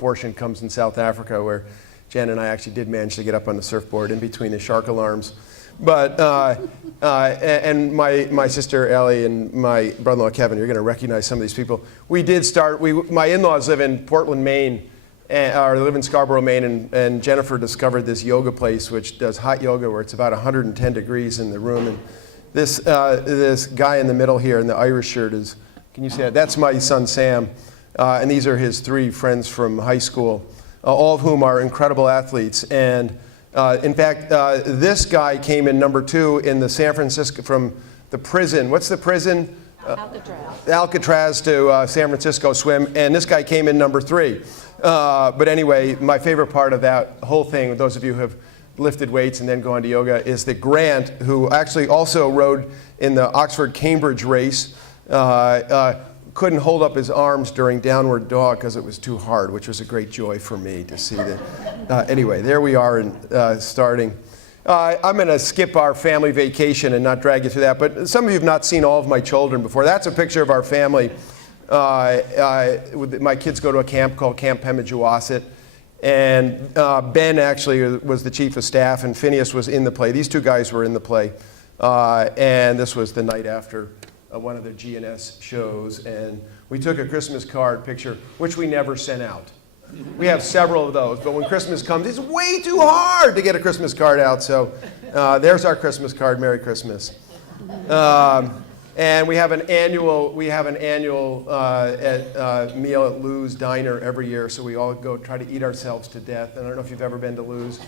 portion comes in South Africa, where Jen and I actually did manage to get up on the surfboard in between the shark alarms. But, and my sister Ellie and my brother-in-law Kevin, you're going to recognize some of these people. We did start, my in-laws live in Portland, Maine, or live in Scarborough, Maine, and Jennifer discovered this yoga place which does hot yoga where it's about 110 degrees in the room. And this guy in the middle here in the Irish shirt is, can you see that? That's my son Sam, and these are his 3 friends from high school, all of whom are incredible athletes. And in fact, this guy came in number 2 in the San Francisco, from the prison. What's the prison? Alcatraz. Alcatraz to San Francisco swim, and this guy came in number 3. But anyway, my favorite part of that whole thing, those of you who have lifted weights and then gone to yoga, is that Grant, who actually also rode in the Oxford-Cambridge race, couldn't hold up his arms during downward dog because it was too hard, which was a great joy for me to see that. Anyway, there we are in, starting. I'm going to skip our family vacation and not drag you through that, but some of you have not seen all of my children before. That's a picture of our family. My kids go to a camp called Camp Pemigewasset, and Ben actually was the chief of staff, and Phineas was in the play. These 2 guys were in the play, and this was the night after one of the G&S shows, and we took a Christmas card picture, which we never sent out. We have several of those, but when Christmas comes, it's way too hard to get a Christmas card out, so there's our Christmas card, Merry Christmas. And we have an annual meal at Lou's Diner every year, so we all go try to eat ourselves to death. And I don't know if you've ever been to Lou's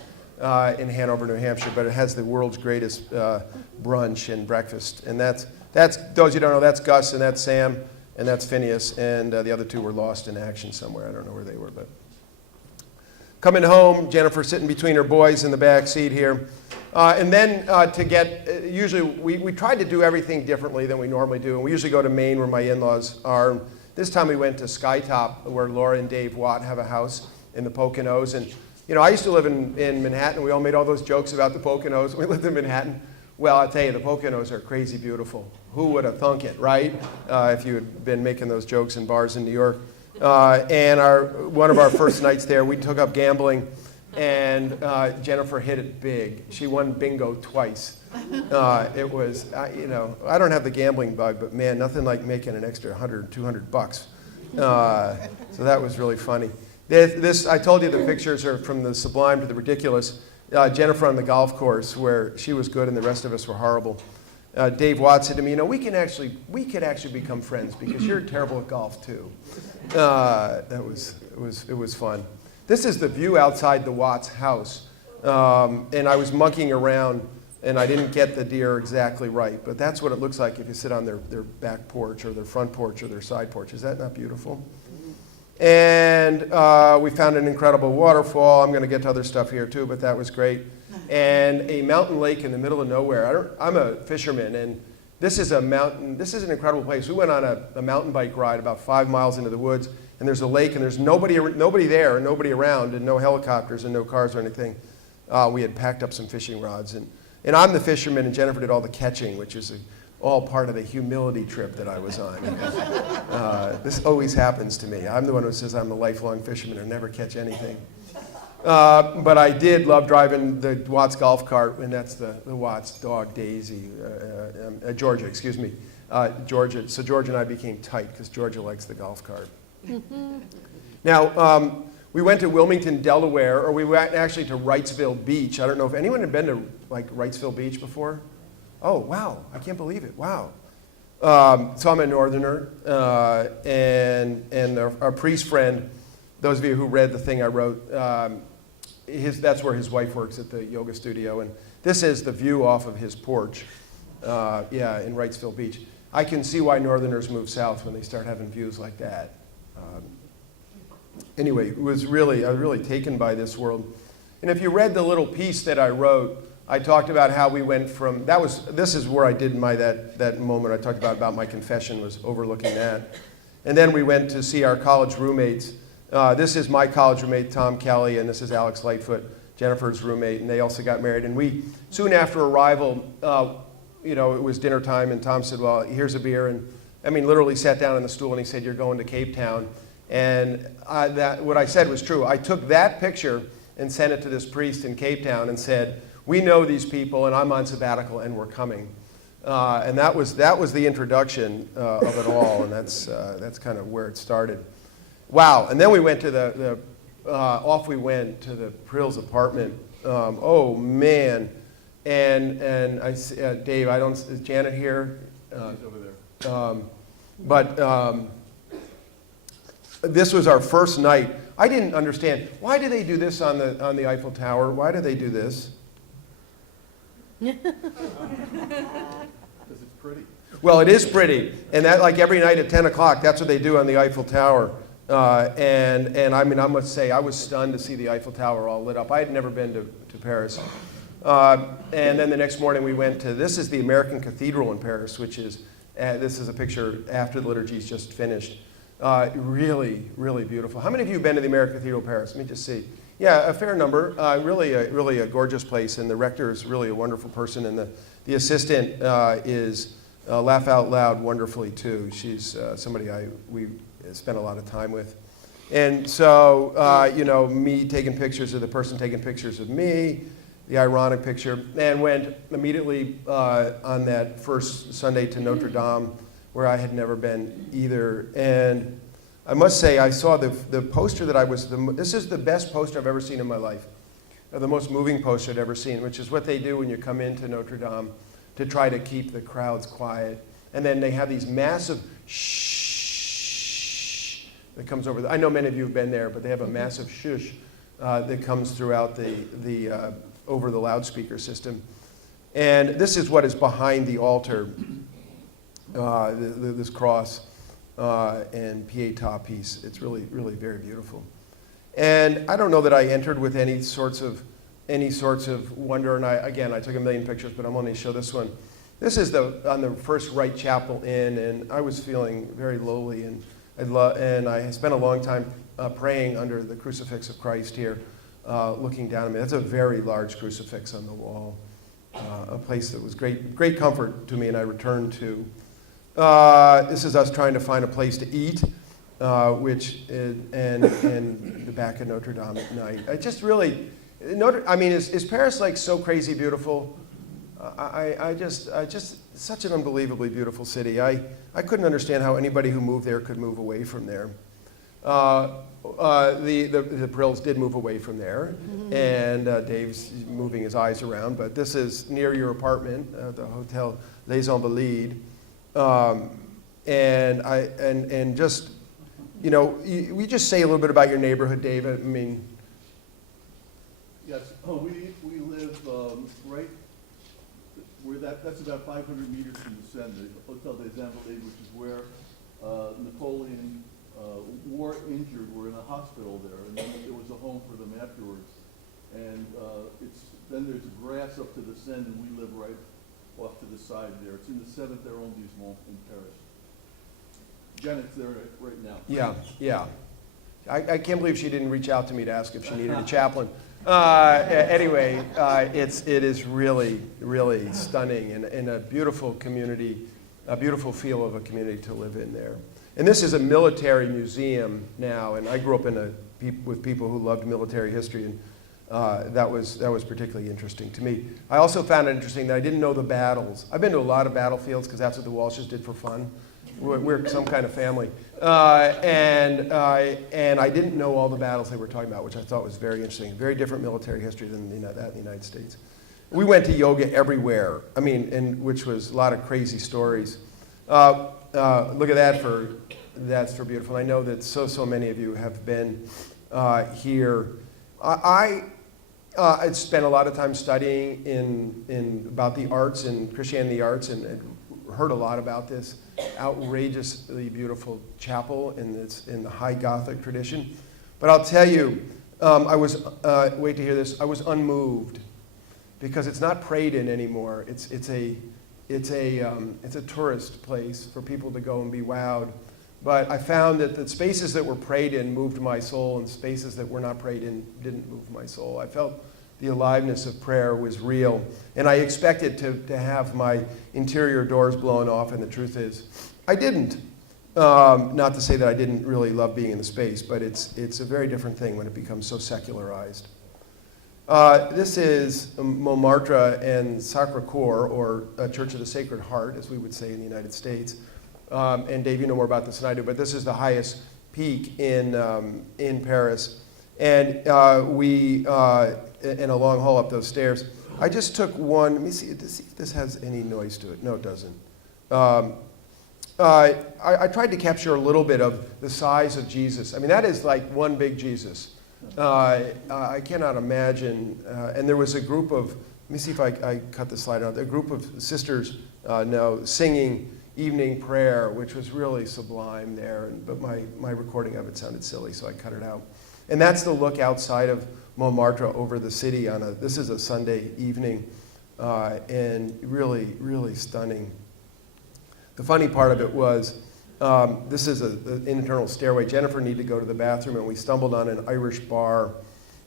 in Hanover, New Hampshire, but it has the world's greatest brunch and breakfast. And that's those you don't know, that's Gus and that's Sam and that's Phineas, and the other 2 were lost in action somewhere. I don't know where they were, but coming home, Jennifer sitting between her boys in the back seat here. And then to get, usually we tried to do everything differently than we normally do. And we usually go to Maine where my in-laws are. This time we went to Skytop where Laura and Dave Watt have a house in the Poconos. And you know, I used to live in Manhattan. We all made all those jokes about the Poconos. We lived in Manhattan. Well, I'll tell you, the Poconos are crazy beautiful. Who would have thunk it, right? If you had been making those jokes in bars in New York. And one of our first nights there, we took up gambling. And Jennifer hit it big. She won bingo twice. It was, you know, I don't have the gambling bug, but man, nothing like making an extra 100, 200 bucks. So that was really funny. I told you the pictures are from the sublime to the ridiculous. Jennifer on the golf course where she was good and the rest of us were horrible. Dave Watt said to me, you know, we could actually become friends because you're terrible at golf too. It was fun. This is the view outside the Watts house, and I was monkeying around, and I didn't get the deer exactly right, but that's what it looks like if you sit on their back porch or their front porch or their side porch. Is that not beautiful? And we found an incredible waterfall. I'm going to get to other stuff here too, but that was great. And a mountain lake in the middle of nowhere. I'm a fisherman, and this is a mountain. This is an incredible place. We went on a mountain bike ride about 5 miles into the woods, and there's a lake, and there's nobody there, and nobody around, and no helicopters and no cars or anything. We had packed up some fishing rods, and I'm the fisherman, and Jennifer did all the catching, which is all part of the humility trip that I was on. This always happens to me. I'm the one who says I'm a lifelong fisherman and never catch anything. But I did love driving the Watts golf cart, and that's the Watts dog, Daisy, Georgia, excuse me. Georgia. So Georgia and I became tight because Georgia likes the golf cart. Now, we went to Wilmington, Delaware, or we went actually to Wrightsville Beach. I don't know if anyone had been to like Wrightsville Beach before. Oh, wow, I can't believe it, wow. So I'm a northerner, and our priest friend, those of you who read the thing I wrote, that's where his wife works at the yoga studio, and this is the view off of his porch, in Wrightsville Beach. I can see why northerners move south when they start having views like that. Anyway, I was really taken by this world. And if you read the little piece that I wrote, I talked about how we went from, this is where I did that moment I talked about my confession, was overlooking that. And then we went to see our college roommates. This is my college roommate, Tom Kelly, and this is Alex Lightfoot, Jennifer's roommate, and they also got married. And we, soon after arrival, it was dinner time, and Tom said, well, here's a beer, and literally sat down on the stool, and he said, you're going to Cape Town. And what I said was true. I took that picture and sent it to this priest in Cape Town and said, we know these people, and I'm on sabbatical, and we're coming. And that was the introduction of it all, and that's kind of where it started. Wow! And then we went to off we went to the Prill's apartment. Oh man! And Dave, is Janet here? She's over there. But this was our first night. I didn't understand, why do they do this on the Eiffel Tower? Why do they do this? Because it's pretty. Well, it is pretty, and that, like, every night at 10 o'clock, that's what they do on the Eiffel Tower. And I mean, I must say, I was stunned to see the Eiffel Tower all lit up. I had never been to Paris. And then the next morning we went to, this is the American Cathedral in Paris, which is, this is a picture after the liturgy's just finished. Really, really beautiful. How many of you have been to the American Cathedral in Paris? Let me just see. Yeah, a fair number. Really a gorgeous place, and the rector is really a wonderful person, and the assistant is laugh out loud wonderfully too. She's somebody we spent a lot of time with. And so, you know, me taking pictures of the person taking pictures of me, the ironic picture, and went immediately on that first Sunday to Notre Dame, where I had never been either. And I must say, I saw the poster that this is the best poster I've ever seen in my life, the most moving poster I'd ever seen, which is what they do when you come into Notre Dame to try to keep the crowds quiet. And then they have these massive shh that comes over. I know many of you have been there, but they have a massive shush that comes throughout over the loudspeaker system. And this is what is behind the altar, this cross and Pietà piece. It's really, really very beautiful. And I don't know that I entered with any sorts of wonder. And I took a million pictures, but I'm only going to show this one. This is on the first right chapel in, and I was feeling very lowly, and I spent a long time praying under the crucifix of Christ here, looking down at me. That's a very large crucifix on the wall, a place that was great comfort to me, and I returned to. This is us trying to find a place to eat, and the back of Notre Dame at night. I just really, is Paris like so crazy beautiful? I just such an unbelievably beautiful city. I couldn't understand how anybody who moved there could move away from there. The Prills did move away from there, and Dave's moving his eyes around. But this is near your apartment, the Hotel Les Invalides. And just, you know, we just say a little bit about your neighborhood, Dave. I mean, yes. We live right where that's about 500 meters from the Seine, the Hotel des Invalides, which is where Napoleon war injured were in a hospital there, and then it was a home for them afterwards. And then there's grass up to the Seine, and we live right off to the side there. It's in the 7th arrondissement in Paris. Janet's there right now. Yeah. I can't believe she didn't reach out to me to ask if she needed a chaplain. Anyway, it is really, really stunning, and a beautiful community, a beautiful feel of a community to live in there. And this is a military museum now, and I grew up with people who loved military history, and that was particularly interesting to me. I also found it interesting that I didn't know the battles. I've been to a lot of battlefields because that's what the Walshes did for fun. We're some kind of family. And I didn't know all the battles they were talking about, which I thought was very interesting. Very different military history than that in the United States. We went to yoga everywhere. I mean, which was a lot of crazy stories. Look at that that's for beautiful. I know that so many of you have been here. I spent a lot of time studying about the arts and Christianity arts, and heard a lot about this outrageously beautiful chapel in the high Gothic tradition. But I'll tell you, wait to hear this, I was unmoved because it's not prayed in anymore. It's a tourist place for people to go and be wowed. But I found that the spaces that were prayed in moved my soul, and spaces that were not prayed in didn't move my soul. I felt the aliveness of prayer was real, and I expected to have my interior doors blown off, and the truth is, I didn't. Not to say that I didn't really love being in the space, but it's a very different thing when it becomes so secularized. This is Montmartre and Sacré-Cœur, or Church of the Sacred Heart, as we would say in the United States. And Dave, you know more about this than I do, but this is the highest peak in Paris. And in a long haul up those stairs. I just took one. Let me see if this has any noise to it. No, it doesn't. I tried to capture a little bit of the size of Jesus. I mean, that is like one big Jesus. I cannot imagine. And there was a group of, let me see if I cut the slide out. A group of sisters singing evening prayer, which was really sublime there. But my recording of it sounded silly, so I cut it out. And that's the look outside of Montmartre over the city this is a Sunday evening, and really, really stunning. The funny part of it was, this is an internal stairway. Jennifer needed to go to the bathroom, and we stumbled on an Irish bar,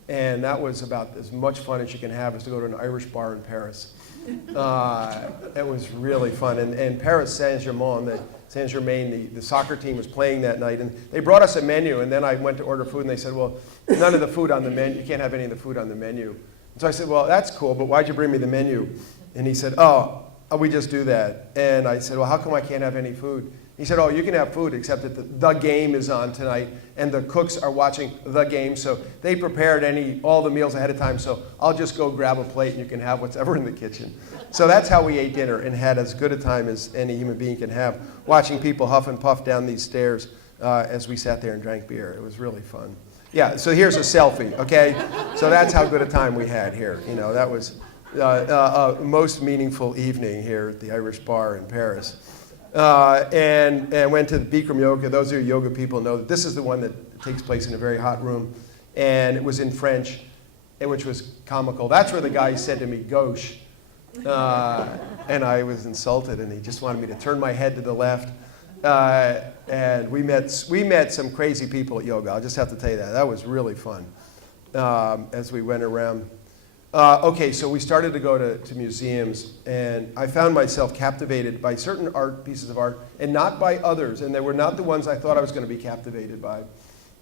and that was about as much fun as you can have, is to go to an Irish bar in Paris. It was really fun, and Paris Saint-Germain, the soccer team was playing that night, and they brought us a menu, and then I went to order food, and they said, well, none of the food on the menu, you can't have any of the food on the menu. And so I said, well, that's cool, but why'd you bring me the menu? And he said, we just do that. And I said, well, how come I can't have any food? He said, you can have food, except that the game is on tonight, and the cooks are watching the game, so they prepared all the meals ahead of time, so I'll just go grab a plate, and you can have whatever in the kitchen. So that's how we ate dinner, and had as good a time as any human being can have, watching people huff and puff down these stairs as we sat there and drank beer. It was really fun. Yeah, so here's a selfie, okay? So that's how good a time we had here. That was a most meaningful evening here at the Irish bar in Paris. And went to the Bikram yoga. Those of you yoga people know that this is the one that takes place in a very hot room. And it was in French, which was comical. That's where the guy said to me, gauche. And I was insulted, and he just wanted me to turn my head to the left. And we met some crazy people at yoga. I'll just have to tell you that. That was really fun as we went around. Okay, so we started to go to museums, and I found myself captivated by certain pieces of art, and not by others, and they were not the ones I thought I was going to be captivated by.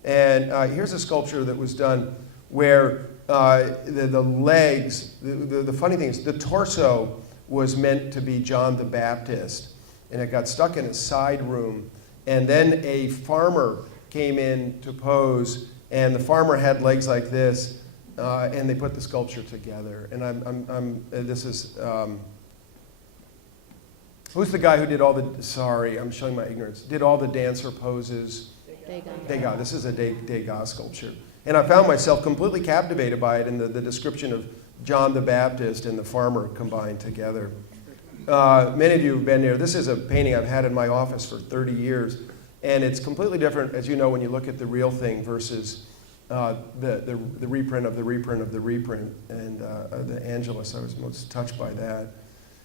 And here's a sculpture that was done where the legs, the funny thing is, the torso was meant to be John the Baptist, and it got stuck in a side room, and then a farmer came in to pose, and the farmer had legs like this, and they put the sculpture together. And this is, who's the guy who did all the, sorry, I'm showing my ignorance, did all the dancer poses? Degas. This is a Degas sculpture. And I found myself completely captivated by it, and the description of John the Baptist and the farmer combined together. Many of you have been there. This is a painting I've had in my office for 30 years. And it's completely different, as you know, when you look at the real thing versus the reprint of the reprint of the reprint, and the Angelus. I was most touched by that.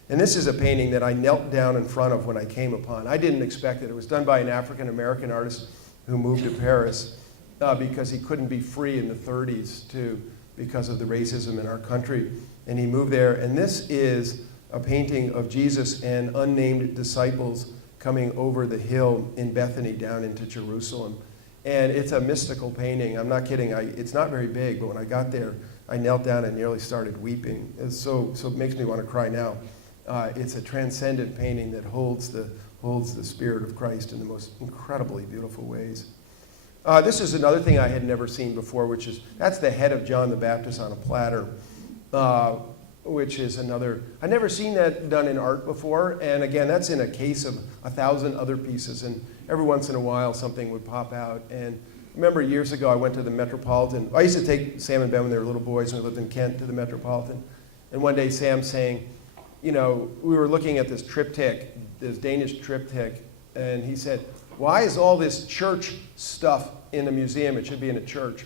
And this is a painting that I knelt down in front of when I came upon. I didn't expect it. It was done by an African-American artist who moved to Paris because he couldn't be free in the 30s because of the racism in our country. And he moved there. And this is a painting of Jesus and unnamed disciples coming over the hill in Bethany down into Jerusalem. And it's a mystical painting. I'm not kidding. It's not very big, but when I got there, I knelt down and nearly started weeping. So it makes me want to cry now. It's a transcendent painting that holds the Spirit of Christ in the most incredibly beautiful ways. This is another thing I had never seen before, that's the head of John the Baptist on a platter, which is another, I'd never seen that done in art before. And again, that's in a case of 1,000 other pieces. And every once in a while, something would pop out. And I remember years ago, I went to the Metropolitan. I used to take Sam and Ben when they were little boys, and we lived in Kent, to the Metropolitan. And one day, Sam saying, we were looking at this triptych, this Danish triptych, and he said, why is all this church stuff in a museum? It should be in a church.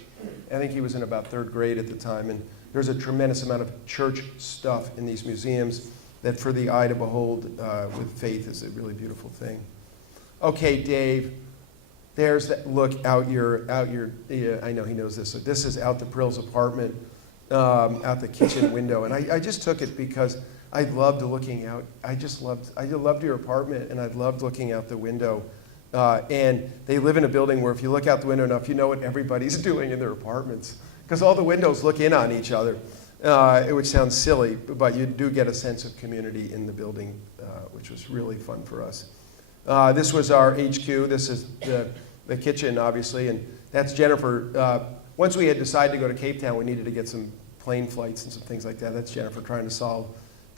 I think he was in about 3rd grade at the time, and there's a tremendous amount of church stuff in these museums that for the eye to behold with faith is a really beautiful thing. Okay, Dave, there's that look out your, I know he knows this. So this is out the Prill's apartment, out the kitchen window. And I just took it because I loved looking out. I loved your apartment, and I loved looking out the window And they live in a building where if you look out the window enough, you know what everybody's doing in their apartments. Because all the windows look in on each other, which sounds silly, but you do get a sense of community in the building, which was really fun for us. This was our HQ. This is the kitchen, obviously, and that's Jennifer. Once we had decided to go to Cape Town, we needed to get some plane flights and some things like that. That's Jennifer trying to solve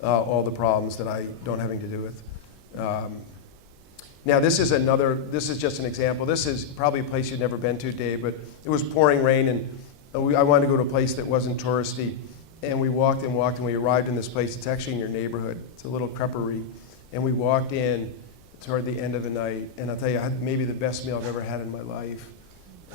all the problems that I don't have anything to do with. Now this is just an example. This is probably a place you've never been to, Dave, but it was pouring rain, and I wanted to go to a place that wasn't touristy. And we walked and walked, and we arrived in this place. It's actually in your neighborhood. It's a little creperie. And we walked in toward the end of the night, and I'll tell you, I had maybe the best meal I've ever had in my life.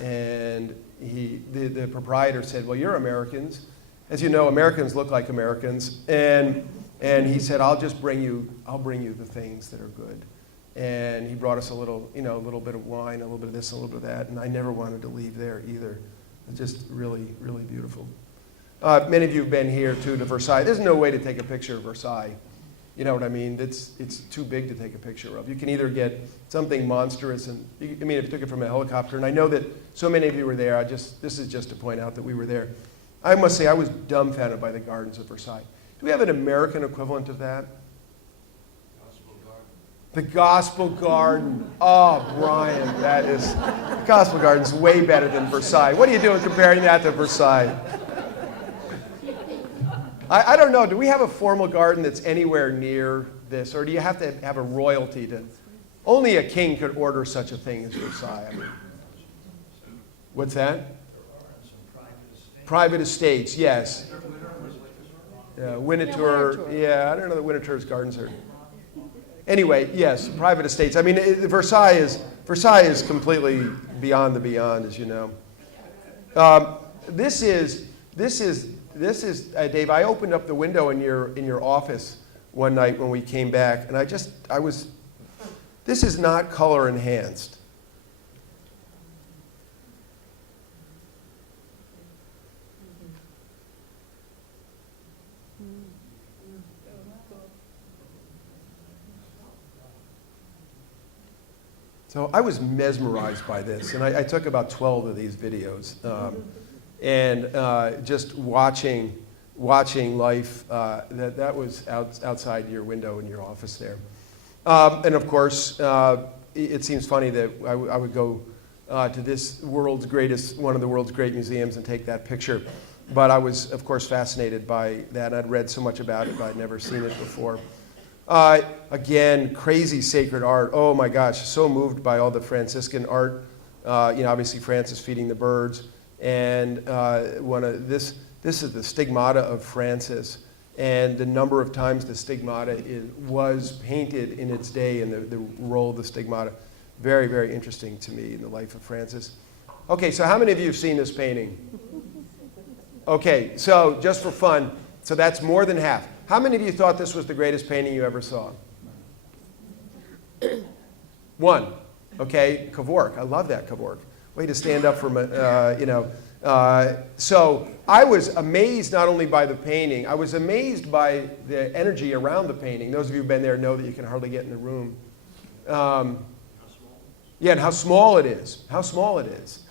And the proprietor said, well, you're Americans. As you know, Americans look like Americans. And he said, I'll bring you the things that are good. And he brought us a little bit of wine, a little bit of this, a little bit of that, and I never wanted to leave there either. It's just really, really beautiful. Many of you have been here too to Versailles. There's no way to take a picture of Versailles. You know what I mean? It's too big to take a picture of. You can either get something monstrous, and if you took it from a helicopter, and I know that so many of you were there. This is just to point out that we were there. I must say I was dumbfounded by the gardens of Versailles. Do we have an American equivalent of that? The Gospel Garden. Oh, Brian, the Gospel Garden's way better than Versailles. What are you doing comparing that to Versailles? I don't know. Do we have a formal garden that's anywhere near this, or do you have to have a royalty to? Only a king could order such a thing as Versailles. I mean, what's that? Private estates, yes. Winterthur. Yeah, I don't know that Winterthur's gardens are. Anyway, yes, private estates. I mean, Versailles is completely beyond the beyond, as you know. This is Dave. I opened up the window in your office one night when we came back, and this is not color enhanced. So I was mesmerized by this, and I took about 12 of these videos, and just watching life, that was outside your window in your office there. And of course, it seems funny that I would go to one of the world's great museums and take that picture, but I was, of course, fascinated by that. I'd read so much about it, but I'd never seen it before. Again, crazy sacred art. Oh my gosh, so moved by all the Franciscan art. Obviously Francis feeding the birds, and this is the stigmata of Francis, and the number of times the stigmata was painted in its day, and the role of the stigmata. Very, very interesting to me in the life of Francis. Okay, so how many of you have seen this painting? Okay, so just for fun, so that's more than half. How many of you thought this was the greatest painting you ever saw? One. Okay, Kevork. I love that Kevork. Way to stand up for, So I was amazed not only by the painting, I was amazed by the energy around the painting. Those of you who've been there know that you can hardly get in the room. Yeah, and how small it is. How small it is.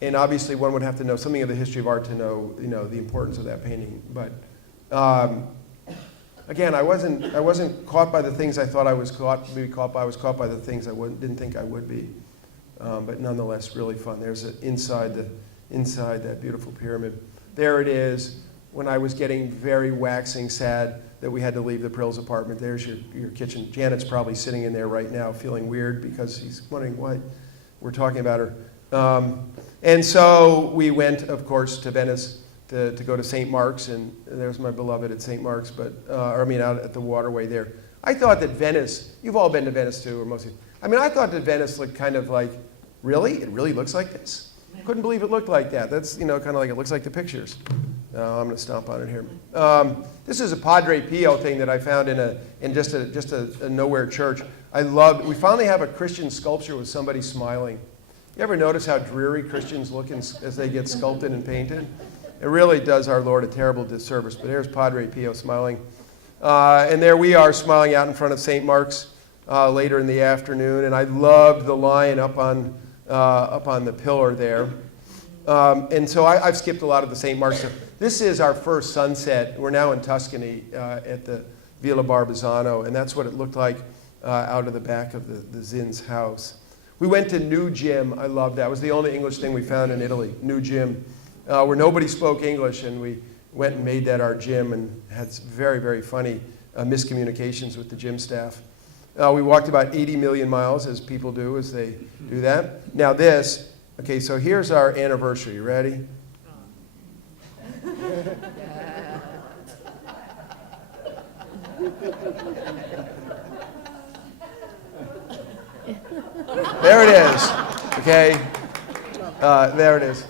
And obviously, one would have to know something of the history of art to know, the importance of that painting. But again, I wasn't caught by the things I thought I was caught by. I was caught by the things I didn't think I would be. But nonetheless, really fun. There's inside that beautiful pyramid. There it is. When I was getting very waxing sad that we had to leave the Prills apartment, there's your kitchen. Janet's probably sitting in there right now, feeling weird because she's wondering why we're talking about her. And so we went, of course, to Venice to go to St. Mark's, and there's my beloved at St. Mark's, out at the waterway there. I thought that Venice, you've all been to Venice too, or most of you. I thought that Venice looked kind of like, really? It really looks like this? Couldn't believe it looked like that. That's, kind of like it looks like the pictures. I'm going to stomp on it here. This is a Padre Pio thing that I found in just a nowhere church. We finally have a Christian sculpture with somebody smiling. You ever notice how dreary Christians look as they get sculpted and painted? It really does our Lord a terrible disservice. But there's Padre Pio smiling. And there we are smiling out in front of St. Mark's. later in the afternoon, and I loved the lion up on the pillar there. And so I've skipped a lot of the St. Mark's stuff. This is our first sunset. We're now in Tuscany at the Villa Barbizano, and that's what it looked like out of the back of the Zinn's house. We went to New Gym. I loved that. It was the only English thing we found in Italy, New Gym, where nobody spoke English, and we went and made that our gym and had very, very funny miscommunications with the gym staff. We walked about 80 million miles, as people do as they do that. Now this, okay, so here's our anniversary. You ready? There it is. Okay, there it is.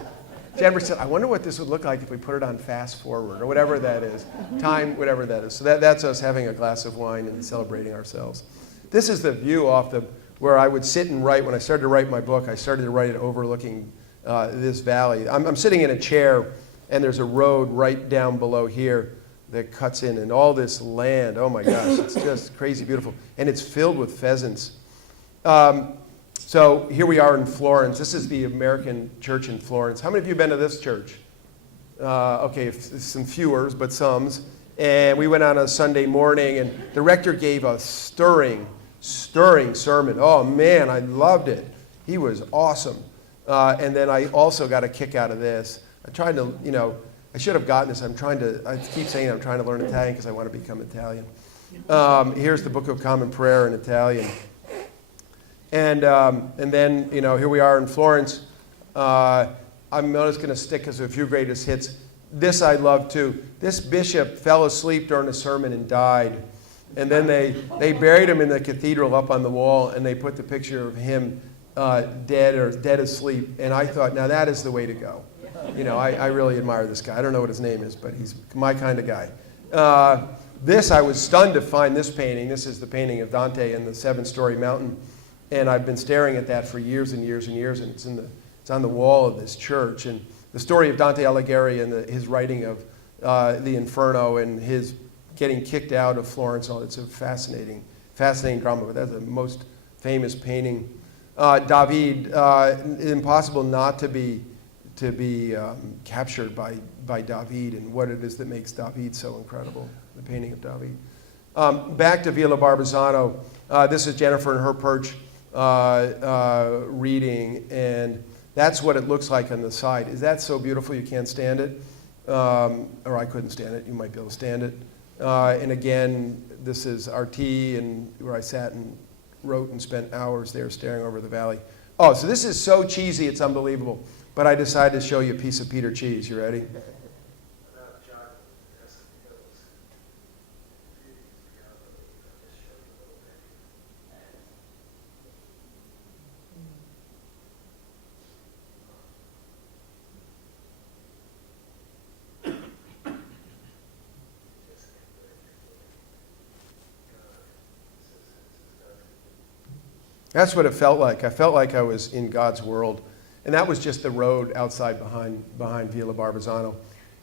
Jennifer said, I wonder what this would look like if we put it on fast forward, or whatever that is. Time, whatever that is. So that's us having a glass of wine and celebrating ourselves. This is the view off where I would sit and write. When I started to write my book, I started to write it overlooking this valley. I'm sitting in a chair, and there's a road right down below here that cuts in, and all this land, oh my gosh, it's just crazy beautiful. And it's filled with pheasants. So here we are in Florence. This is the American church in Florence. How many of you have been to this church? Okay, some fewers, but some's. And we went on a Sunday morning, and the rector gave a stirring sermon. Oh man, I loved it. He was awesome. And then I also got a kick out of this. I tried to, I should have gotten this. I keep saying I'm trying to learn Italian because I want to become Italian. Here's the Book of Common Prayer in Italian. And then, here we are in Florence. I'm just going to stick as a few greatest hits. This I love too. This bishop fell asleep during a sermon and died. And then they buried him in the cathedral up on the wall, and they put the picture of him dead asleep. And I thought, now that is the way to go. I really admire this guy. I don't know what his name is, but he's my kind of guy. I was stunned to find this painting. This is the painting of Dante in the 7-story mountain. And I've been staring at that for years and years and years, and it's on the wall of this church. And the story of Dante Alighieri and his writing of the Inferno and his getting kicked out of Florence, it's a fascinating drama, but that's the most famous painting. David, impossible not to be captured by David and what it is that makes David so incredible, the painting of David. Back to Villa Barbizano. This is Jennifer and her perch reading, and that's what it looks like on the side. Is that so beautiful you can't stand it? Or I couldn't stand it. You might be able to stand it. And again, this is our tea, and where I sat and wrote and spent hours there staring over the valley. Oh, so this is so cheesy, it's unbelievable. But I decided to show you a piece of Peter cheese. You ready? That's what it felt like. I felt like I was in God's world. And that was just the road outside behind Villa Barbizano.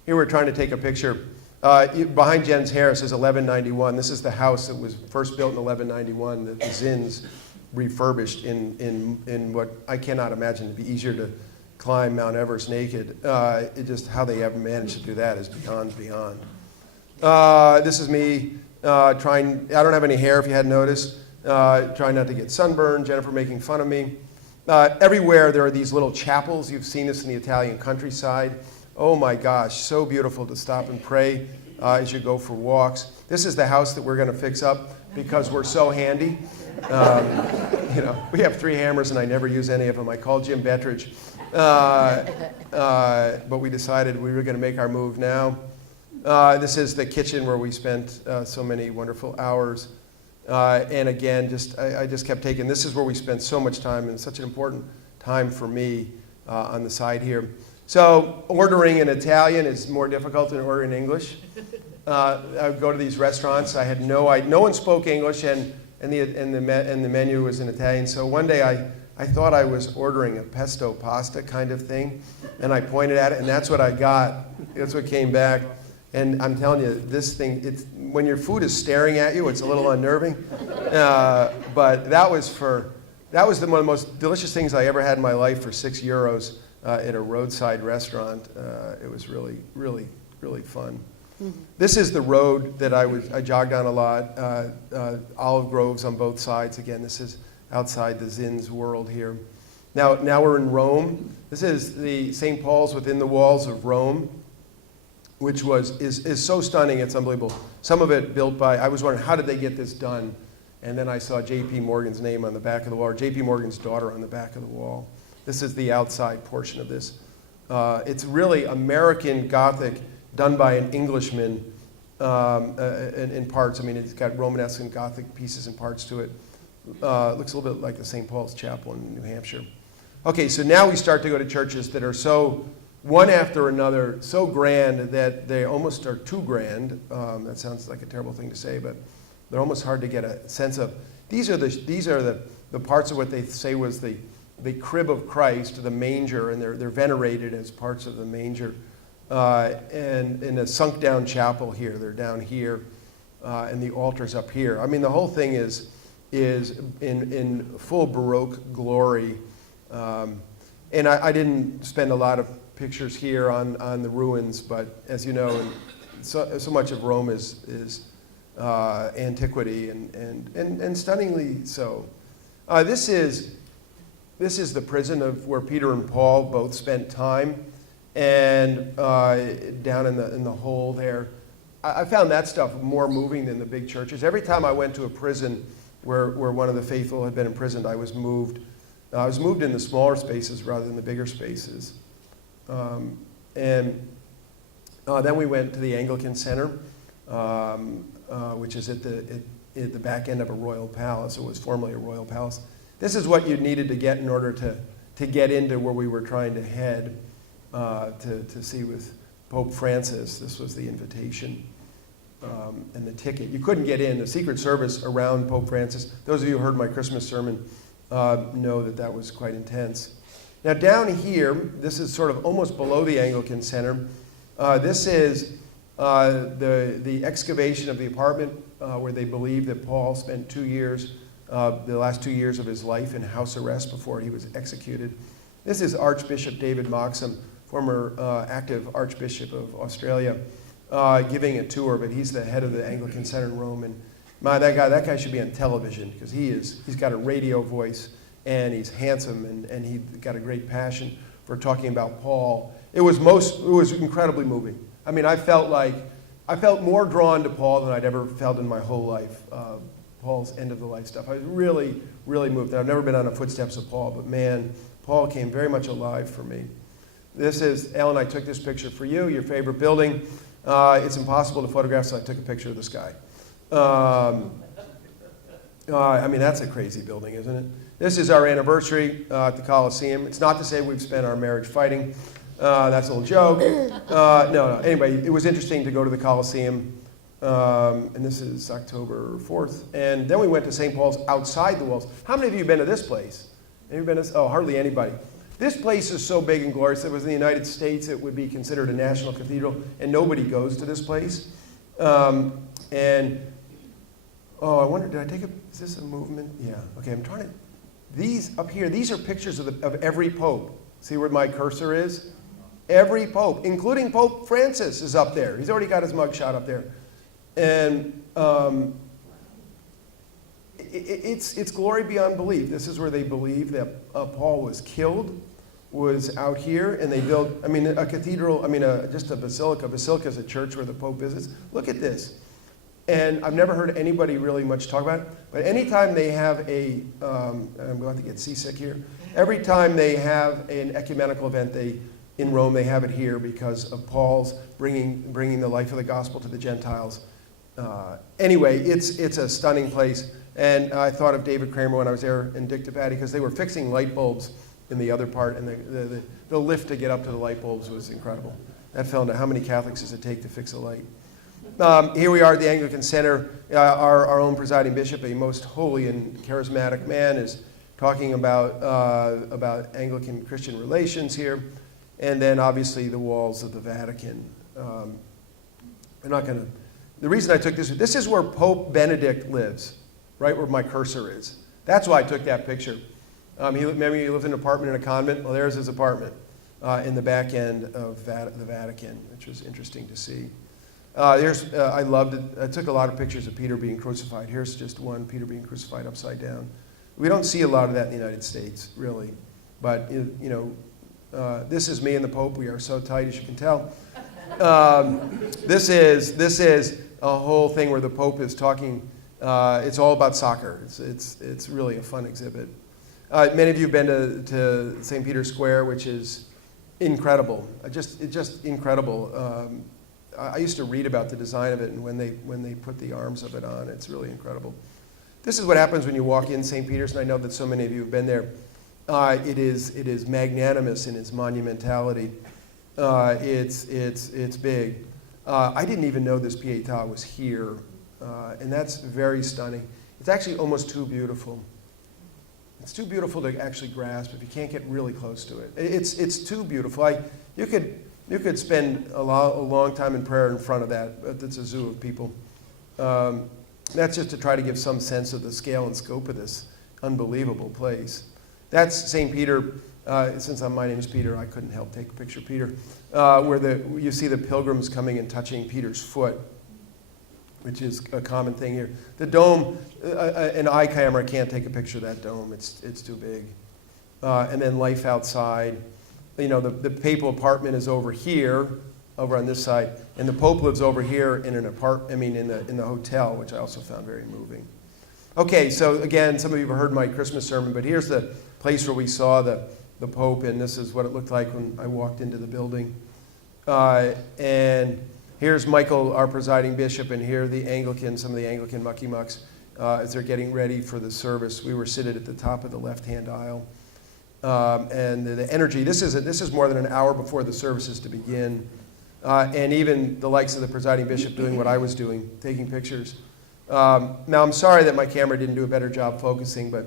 Here we're trying to take a picture. Behind Jen's hair it says 1191. This is the house that was first built in 1191 that the Zinns refurbished in what I cannot imagine to be easier to climb Mount Everest naked. How they ever managed to do that is beyond. This is me trying, I don't have any hair if you hadn't noticed. Trying not to get sunburned, Jennifer making fun of me. Everywhere there are these little chapels. You've seen this in the Italian countryside. Oh my gosh, so beautiful to stop and pray as you go for walks. This is the house that we're going to fix up because we're so handy. We have 3 hammers and I never use any of them. I called Jim Bettridge, but we decided we were going to make our move now. This is the kitchen where we spent so many wonderful hours. And again, I just kept taking, this is where we spent so much time, and such an important time for me on the side here. So ordering in Italian is more difficult than ordering in English. I would go to these restaurants. I had no one spoke English, and the menu was in Italian. So one day I thought I was ordering a pesto pasta kind of thing, and I pointed at it, and that's what I got. That's what came back. And I'm telling you, this thing, when your food is staring at you, it's a little unnerving. But that was one of the most delicious things I ever had in my life for €6 at a roadside restaurant. It was really, really, really fun. This is the road that I jogged on a lot. Olive groves on both sides. Again, this is outside the Zinn's world here. Now we're in Rome. This is the St. Paul's within the walls of Rome, which is so stunning, it's unbelievable. Some of it built by, I was wondering, how did they get this done? And then I saw J.P. Morgan's name on the back of the wall, or J.P. Morgan's daughter on the back of the wall. This is the outside portion of this. It's really American Gothic done by an Englishman in parts. I mean, it's got Romanesque and Gothic pieces and parts to it. Looks a little bit like the St. Paul's Chapel in New Hampshire. Okay, so now we start to go to churches that are so, one after another, so grand that they almost are too grand. That sounds like a terrible thing to say, but they're almost hard to get a sense of. These are the parts of what they say was the crib of Christ, the manger, and they're venerated as parts of the manger. And in a sunk down chapel here, they're down here, and the altar's up here. I mean, the whole thing is in full Baroque glory. And I didn't spend a lot of pictures here on the ruins, but as you know, so much of Rome is antiquity and stunningly so. This is the prison of where Peter and Paul both spent time, and down in the hole there. I found that stuff more moving than the big churches. Every time I went to a prison where one of the faithful had been imprisoned, I was moved. I was moved in the smaller spaces rather than the bigger spaces. And then we went to the Anglican Center, which is at the back end of a royal palace. It was formerly a royal palace. This is what you needed to get in order to get into where we were trying to head to see with Pope Francis. This was the invitation and the ticket. You couldn't get in. The Secret Service around Pope Francis, those of you who heard my Christmas sermon know that was quite intense. Now down here, this is sort of almost below the Anglican Center. This is the excavation of the apartment where they believe that Paul spent 2 years, the last 2 years of his life in house arrest before he was executed. This is Archbishop David Moxham, former active Archbishop of Australia, giving a tour, but he's the head of the Anglican Center in Rome. And that guy should be on television because he's got a radio voice and he's handsome and he's got a great passion for talking about Paul. It was incredibly moving. I mean, I felt more drawn to Paul than I'd ever felt in my whole life. Paul's end of the life stuff. I was really, really moved. And I've never been on the footsteps of Paul, but man, Paul came very much alive for me. This is, Elle and I took this picture for you, your favorite building. It's impossible to photograph, so I took a picture of the sky. I mean, that's a crazy building, isn't it? This is our anniversary at the Coliseum. It's not to say we've spent our marriage fighting. That's a little joke. No. Anyway, it was interesting to go to the Coliseum. And this is October 4th. And then we went to St. Paul's outside the walls. How many of you have been to this place? Have you been to, hardly anybody. This place is so big and glorious. If it was in the United States, it would be considered a national cathedral, and nobody goes to this place. I wonder, is this a movement? Yeah, okay, I'm trying to, these up here, these are pictures of every pope. See where my cursor is? Every pope, including Pope Francis, is up there. He's already got his mugshot up there. And it's glory beyond belief. This is where they believe that Paul was killed, was out here, and they built, a cathedral, just a basilica. Basilica is a church where the Pope visits. Look at this. And I've never heard anybody really much talk about it, but anytime they have I'm going to get seasick here. Every time they have an ecumenical event, in Rome, they have it here because of Paul's bringing the life of the gospel to the Gentiles. Anyway, it's a stunning place. And I thought of David Kramer when I was there in Dick DePatie because they were fixing light bulbs in the other part, and the lift to get up to the light bulbs was incredible. That fell into how many Catholics does it take to fix a light? Here we are at the Anglican Center. Our own presiding bishop, a most holy and charismatic man, is talking about Anglican Christian relations here. And then obviously the walls of the Vatican. I'm not going to the reason I took this is where Pope Benedict lives, right where my cursor is. That's why I took that picture. Remember he lived in an apartment in a convent? Well, there's his apartment in the back end of the Vatican, which was interesting to see. I loved it. I took a lot of pictures of Peter being crucified. Here's just one, Peter being crucified upside down. We don't see a lot of that in the United States, really. But, this is me and the Pope. We are so tight, as you can tell. This is a whole thing where the Pope is talking. It's all about soccer. It's really a fun exhibit. Many of you have been to St. Peter's Square, which is incredible. Just incredible. I used to read about the design of it, and when they put the arms of it on, it's really incredible. This is what happens when you walk in St. Peter's, and I know that so many of you have been there. It is magnanimous in its monumentality. It's big. I didn't even know this Pietà was here, and that's very stunning. It's actually almost too beautiful. It's too beautiful to actually grasp if you can't get really close to it. It's too beautiful. You could spend a long time in prayer in front of that, but it's a zoo of people. That's just to try to give some sense of the scale and scope of this unbelievable place. That's St. Peter. Since my name is Peter, I couldn't help take a picture of Peter, where you see the pilgrims coming and touching Peter's foot, which is a common thing here. The dome, an eye camera can't take a picture of that dome. It's too big. And then life outside. The papal apartment is over here, over on this side, and the Pope lives over here in in the hotel, which I also found very moving. Okay, so again, some of you have heard my Christmas sermon, but here's the place where we saw the Pope, and this is what it looked like when I walked into the building. And here's Michael, our presiding bishop, and here some of the Anglican mucky-mucks, as they're getting ready for the service. We were seated at the top of the left-hand aisle. And the energy, this is more than an hour before the service is to begin. And even the likes of the presiding bishop doing what I was doing, taking pictures. Now, I'm sorry that my camera didn't do a better job focusing, but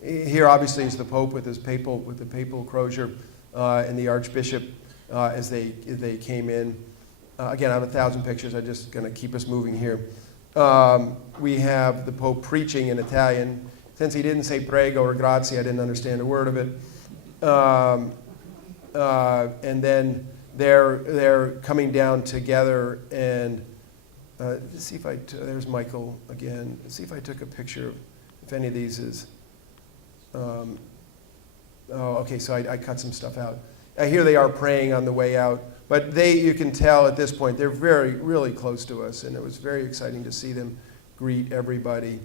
here obviously is the Pope with the papal crozier, and the Archbishop as they came in. Again, I have 1,000 pictures. I'm just going to keep us moving here. We have the Pope preaching in Italian. Since he didn't say prego or grazie, I didn't understand a word of it. And then they're coming down together, and see if there's Michael again. See if I took a picture of if any of these is. Okay, so I cut some stuff out. Here they are praying on the way out, but you can tell at this point they're really close to us, and it was very exciting to see them greet everybody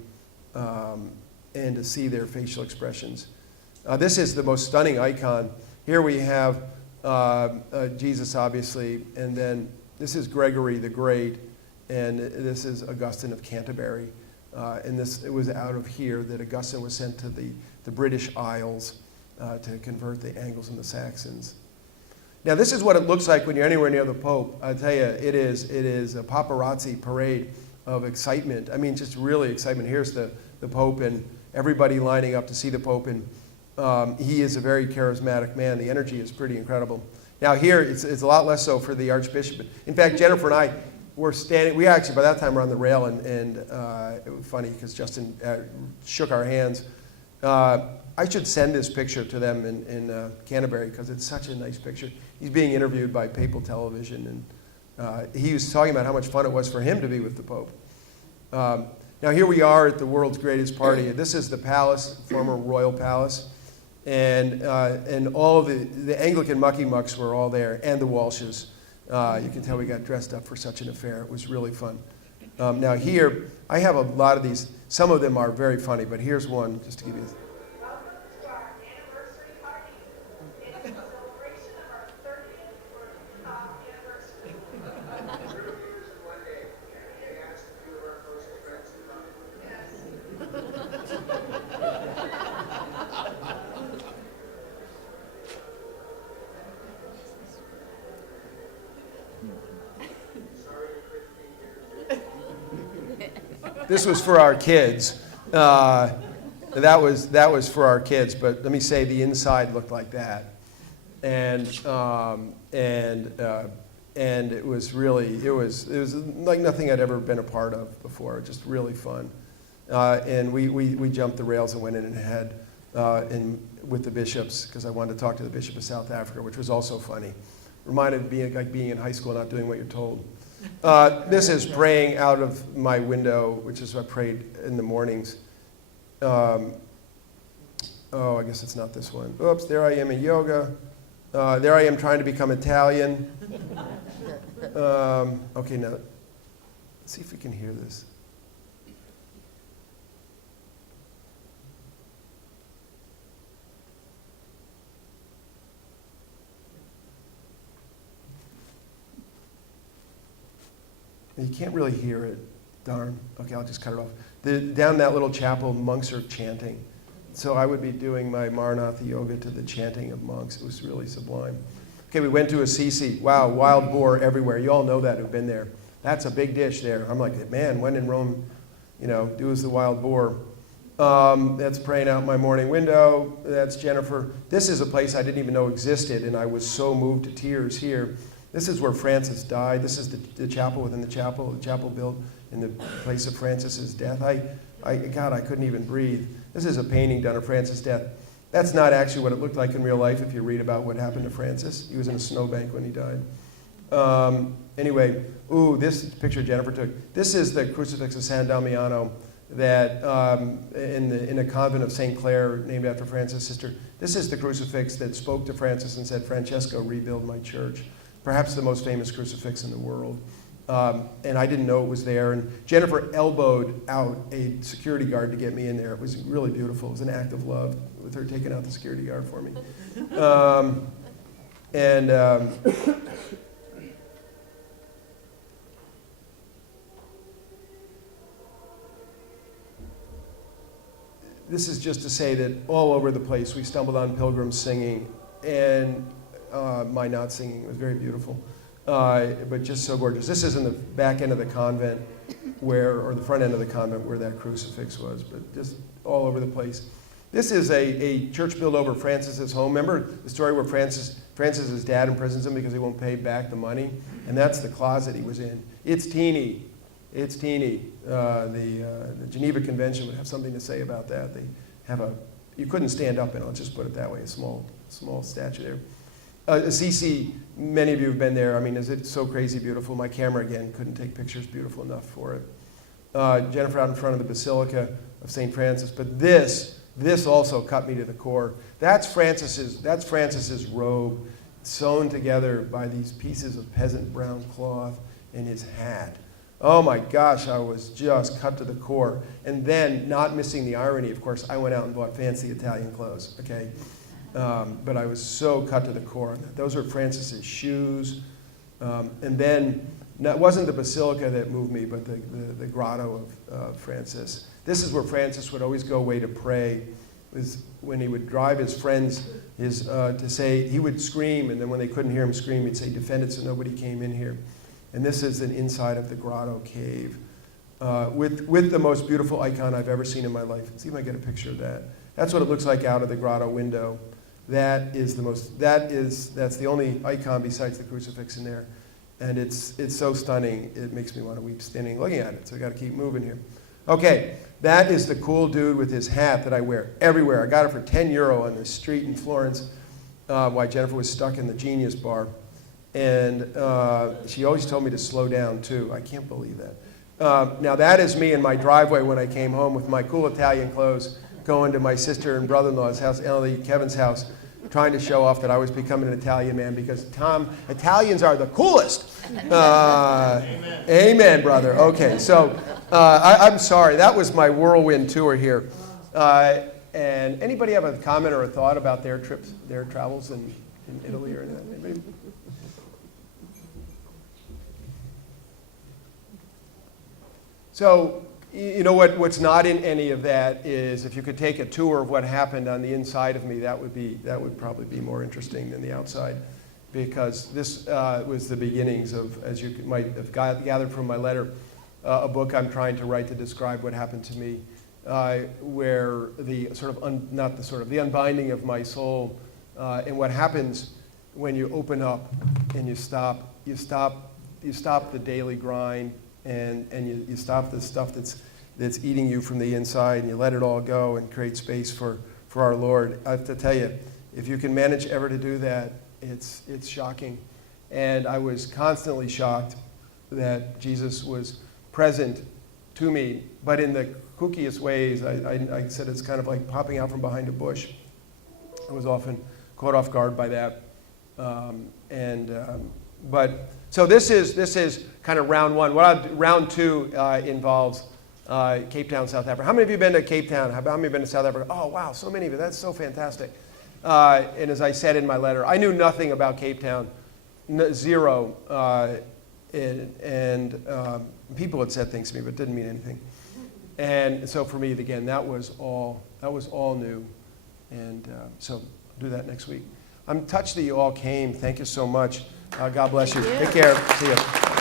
and to see their facial expressions. This is the most stunning icon. Here we have Jesus, obviously, and then this is Gregory the Great, and this is Augustine of Canterbury. And it was out of here that Augustine was sent to the British Isles to convert the Angles and the Saxons. Now, this is what it looks like when you're anywhere near the Pope. I tell you, it is a paparazzi parade of excitement. I mean, just really excitement. Here's the Pope and everybody lining up to see the Pope, and he is a very charismatic man. The energy is pretty incredible. Now here, it's a lot less so for the Archbishop. In fact, Jennifer and I were standing, we actually by that time were on the rail, and it was funny because Justin shook our hands. I should send this picture to them in Canterbury because it's such a nice picture. He's being interviewed by papal television, and he was talking about how much fun it was for him to be with the Pope. Now here we are at the world's greatest party. This is the palace, former royal palace, and all of the Anglican mucky-mucks were all there, and the Walshes. You can tell we got dressed up for such an affair. It was really fun. Now here, I have a lot of these. Some of them are very funny, but here's one just to give you. This was for our kids. That was for our kids, but let me say the inside looked like that. And and it was like nothing I'd ever been a part of before, just really fun. And we jumped the rails and went in and had with the bishops, because I wanted to talk to the Bishop of South Africa, which was also funny. Reminded me of being in high school, not doing what you're told. This is praying out of my window, which is what I prayed in the mornings. Oh, I guess it's not this one. Oops, there I am in yoga. There I am trying to become Italian. Okay, now, let's see if we can hear this. You can't really hear it. Darn. Okay, I'll just cut it off. Down that little chapel, monks are chanting. So I would be doing my Maranatha yoga to the chanting of monks. It was really sublime. Okay, we went to Assisi. Wow, wild boar everywhere. You all know that who've been there. That's a big dish there. I'm like, man, when in Rome, do as the wild boar. That's praying out my morning window. That's Jennifer. This is a place I didn't even know existed, and I was so moved to tears here. This is where Francis died. This is the chapel within the chapel built in the place of Francis's death. God, I couldn't even breathe. This is a painting done of Francis' death. That's not actually what it looked like in real life if you read about what happened to Francis. He was in a snowbank when he died. Anyway, this picture Jennifer took. This is the crucifix of San Damiano that in a convent of St. Clare named after Francis' sister. This is the crucifix that spoke to Francis and said, Francesco, rebuild my church. Perhaps the most famous crucifix in the world. And I didn't know it was there. And Jennifer elbowed out a security guard to get me in there. It was really beautiful. It was an act of love with her taking out the security guard for me. This is just to say that all over the place we stumbled on pilgrims singing, and my not singing was very beautiful. But just so gorgeous. This is in the back end of the convent or the front end of the convent where that crucifix was, but just all over the place. This is a church built over Francis's home. Remember the story where Francis's dad imprisons him because he won't pay back the money? And that's the closet he was in. It's teeny. It's teeny. The Geneva Convention would have something to say about that. They have you couldn't stand up in it, let's just put it that way, a small statue there. Assisi, many of you have been there. I mean, is it so crazy beautiful? My camera, again, couldn't take pictures beautiful enough for it. Jennifer out in front of the Basilica of St. Francis. But this also cut me to the core. That's Francis's robe sewn together by these pieces of peasant brown cloth and his hat. Oh my gosh, I was just cut to the core. And then, not missing the irony, of course, I went out and bought fancy Italian clothes, okay? But I was so cut to the core. Those are Francis's shoes. And then, it wasn't the basilica that moved me, but the grotto of Francis. This is where Francis would always go away to pray. Was when he would drive his friends to say, he would scream, and then when they couldn't hear him scream, he'd say, defend it so nobody came in here. And this is an inside of the grotto cave with the most beautiful icon I've ever seen in my life. Let's see if I can get a picture of that. That's what it looks like out of the grotto window. That's the only icon besides the crucifix in there. And it's so stunning, it makes me want to weep standing looking at it. So I got to keep moving here. Okay, that is the cool dude with his hat that I wear everywhere. I got it for €10 on the street in Florence while Jennifer was stuck in the Genius Bar. And she always told me to slow down, too. I can't believe that. Now, that is me in my driveway when I came home with my cool Italian clothes, going to my sister and brother-in-law's house, Emily, Kevin's house, trying to show off that I was becoming an Italian man because, Tom, Italians are the coolest. Amen. Amen, brother. Okay, so I'm sorry. That was my whirlwind tour here. And anybody have a comment or a thought about their trips, their travels in Italy or anything? Anybody? So, you know what's not in any of that is if you could take a tour of what happened on the inside of me, that would probably be more interesting than the outside, because this was the beginnings of, as you might have gathered from my letter, a book I'm trying to write to describe what happened to me, where the the unbinding of my soul, and what happens when you open up and you stop the daily grind, and you stop the stuff that's eating you from the inside, and you let it all go and create space for our Lord. I have to tell you, if you can manage ever to do that, it's shocking. And I was constantly shocked that Jesus was present to me, but in the kookiest ways. I said it's kind of like popping out from behind a bush. I was often caught off guard by that. But so this is kind of round one. Round two involves Cape Town, South Africa. How many of you have been to Cape Town? How many have been to South Africa? Oh, wow, so many of you. That's so fantastic. And as I said in my letter, I knew nothing about Cape Town, zero. And people had said things to me, but it didn't mean anything. And so for me, again, that was all new. And so I'll do that next week. I'm touched that you all came. Thank you so much. God bless you. Thank you. Take care. See you.